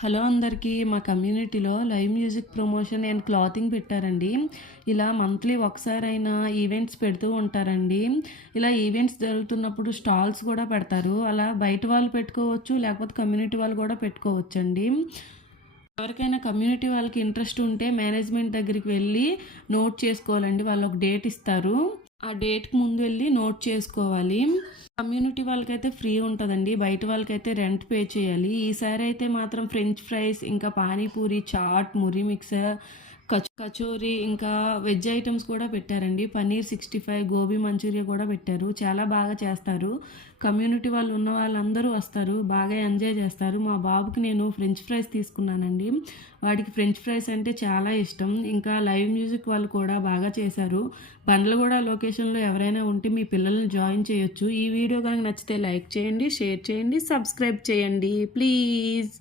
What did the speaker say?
Hello అందరికీ. మా కమ్యూనిటీలో live music promotion and clothing పెట్టారండి. ఇలా మంత్లీ ఒకసారైనా ఈవెంట్స్ పెడుతూ ఉంటారండి. ఇలా ఈవెంట్స్ జరుగుతున్నప్పుడు స్టాల్స్ కూడా పెడతారు. అలా బయట వాళ్ళు పెట్టుకోవచ్చు, లేకపోతే కమ్యూనిటీ వాళ్ళు కూడా పెట్టుకోవచ్చండి. ఎవరికైనా కమ్యూనిటీ వాళ్ళకి ఇంట్రెస్ట్ ఉంటే మేనేజ్మెంట్ దగ్గరికి వెళ్ళి నోట్ చేసుకోవాలండి. వాళ్ళు ఒక డేట్ ఇస్తారు. ఆ డేట్కి ముందు వెళ్ళి నోట్ చేసుకోవాలి. కమ్యూనిటీ వాళ్ళకైతే ఫ్రీ ఉంటుందండి. బయట వాళ్ళకైతే రెంట్ పే చేయాలి. ఈసారి అయితే మాత్రం ఫ్రెంచ్ ఫ్రైస్, ఇంకా పానీపూరి, చాట్, మురి మిక్సర్, కచోరీ, ఇంకా వెజ్ ఐటమ్స్ కూడా పెట్టారండి. పన్నీర్ 65, గోబీ మంచూరియా కూడా పెట్టారు. చాలా బాగా చేస్తారు. కమ్యూనిటీ వాళ్ళు ఉన్న వాళ్ళందరూ వస్తారు, బాగా ఎంజాయ్ చేస్తారు. మా బాబుకి నేను ఫ్రెంచ్ ఫ్రైస్ తీసుకున్నానండి. వాడికి ఫ్రెంచ్ ఫ్రైస్ అంటే చాలా ఇష్టం. ఇంకా లైవ్ మ్యూజిక్ వాళ్ళు కూడా బాగా చేశారు. బండ్లగూడ లొకేషన్లో ఎవరైనా ఉంటే మీ పిల్లల్ని జాయిన్ చేయొచ్చు. ఈ వీడియో కనుక నచ్చితే లైక్ చేయండి, షేర్ చేయండి, సబ్స్క్రైబ్ చేయండి ప్లీజ్.